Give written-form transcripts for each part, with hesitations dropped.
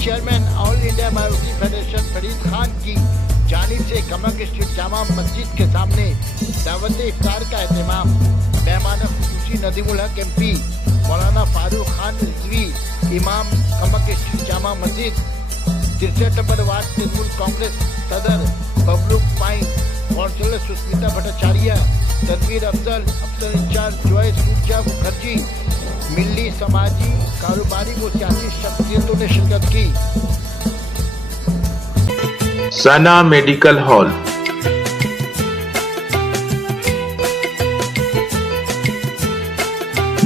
Chairman all India minority federation Farid Khan की जानिब से कमक स्ट्रीट जामा मस्जिद के सामने दावत इफ्तार का एहतमाम मेहमान खुसूसी नदीमुल हक MP मौलाना फारूक खान रिजवी इमाम कमक street Jama Masjid 63 number ward Trinamool Congress सदर बबलू पाइन काउंसिलर सुस्मिता भट्टाचार्य तनवीर अफसर इंचार्ज जॉयस ऊर्जा मुखर्जी मिली समाजी कारोबारी व सियासी शख्सियतों ने शिरकत की। सना medical hall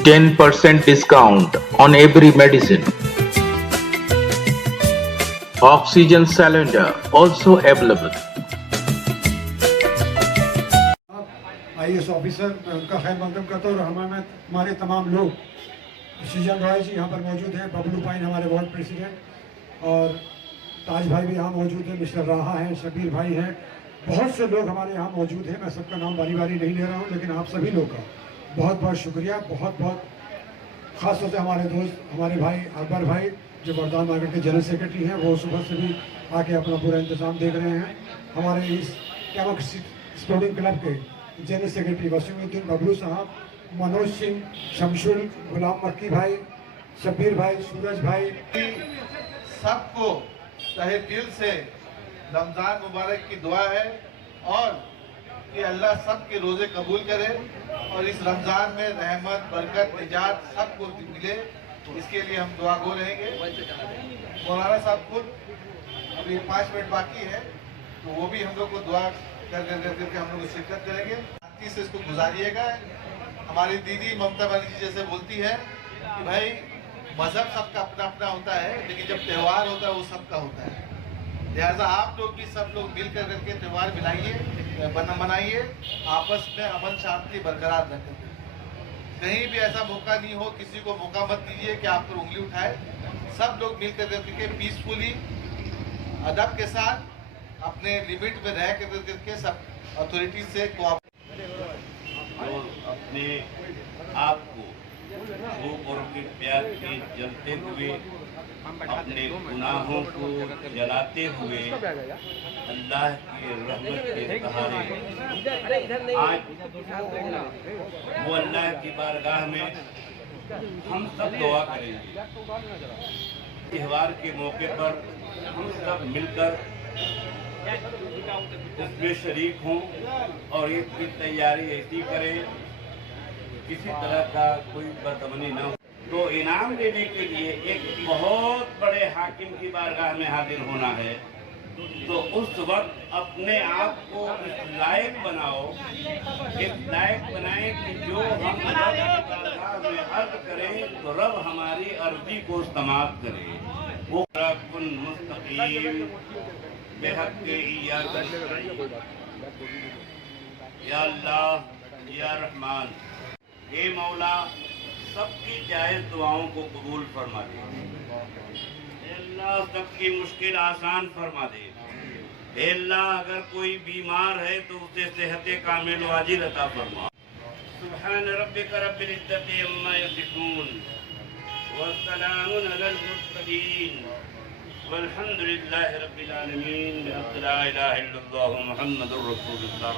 10% discount on every medicine. Oxygen cylinder also available. IAS officer मैं उनका खैर मकदम करता हूँ और हमारे तमाम लोग सीजन रॉय जी यहाँ पर मौजूद हैं, बबलू पाइन हमारे वार्ड प्रेसिडेंट और ताज भाई भी यहाँ मौजूद हैं, मिस्टर राहा हैं, शबीर भाई हैं, बहुत से लोग हमारे यहाँ मौजूद हैं। मैं सबका नाम बारी बारी नहीं ले रहा हूँ, लेकिन आप सभी लोग का बहुत बहुत शुक्रिया। बहुत बहुत ख़ास तौर से हमारे दोस्त हमारे भाई अकबर भाई जो बरदान मार्केट के जनरल सेक्रेटरी हैं, वो सुबह से भी आके अपना पूरा इंतज़ाम देख रहे हैं। हमारे इस कैमक स्पोर्टिंग क्लब के जनरल सेक्रेटरी वसीमुद्दीन बबलू साहब, मनोज सिंह, शमशुल, गुलाम मक्की भाई, शब्बीर भाई, सूरज भाई, सबको तहे दिल से रमज़ान मुबारक की दुआ है और कि अल्लाह सबके रोज़े कबूल करे और इस रमज़ान में रहमत बरकत निजात सबको मिले, इसके लिए हम दुआ गो रहेंगे। मौलाना साहब खुद अभी 5 मिनट बाकी है तो वो भी हम लोग को दुआ करके हम लोग शिरकत करेंगे। शांति से इसको गुजारिएगा। हमारी दीदी ममता बनर्जी जैसे बोलती है कि भाई मजहब सबका अपना अपना होता है, लेकिन जब त्यौहार होता है वो सबका होता है। लिहाजा आप लोग भी सब लोग मिल कर करके त्यौहार मनाइए, आपस में अमन शांति बरकरार रखें। कहीं भी ऐसा मौका नहीं हो, किसी को मौका मत दीजिए कि आप पर उंगली उठाए। सब लोग मिल कर करके पीसफुली अदब के साथ अपने लिमिट में रह कर करके सब अथॉरिटी से और अपने आप को भूख और प्यार के जलते हुए अपने गुनाहों को जलाते हुए अल्लाह की रहमत के सहारे आज वो अल्लाह की बारगाह में हम सब दुआ करेंगे। त्यौहार के मौके पर हम सब मिलकर उसमें शरीक हों और इसकी तैयारी ऐसी करें किसी तरह का कोई बदअमनी न हो। तो इनाम देने के लिए एक बहुत बड़े हाकिम की बारगाह में हाजिर होना है, तो उस वक्त अपने आप को इस लायक बनाओ, इस लायक बनाएं कि जो हम रब की बारगाह में अर्ज करें तो रब हमारी अर्जी को समाप्त करे। वो कुन मुस्तकीम बेहक़ या अल्लाह या रहमान, हे मौला सबकी जायज़ दुआओं को कबूल फरमा दे। अल्लाह सबकी मुश्किल आसान फरमा दे। अल्लाह अगर कोई बीमार है तो उसे सेहत कामिल वाजिल अता फरमा। सुब्हान रब्बिका रब्बिल इज्जति अम्मा यसिफून व सलामुन अलल मुरसलीन वल्हम्दुलिल्लाहि रब्बिल आलमीन। ला इलाहा इल्लल्लाहु मुहम्मदुर रसूलुल्लाह।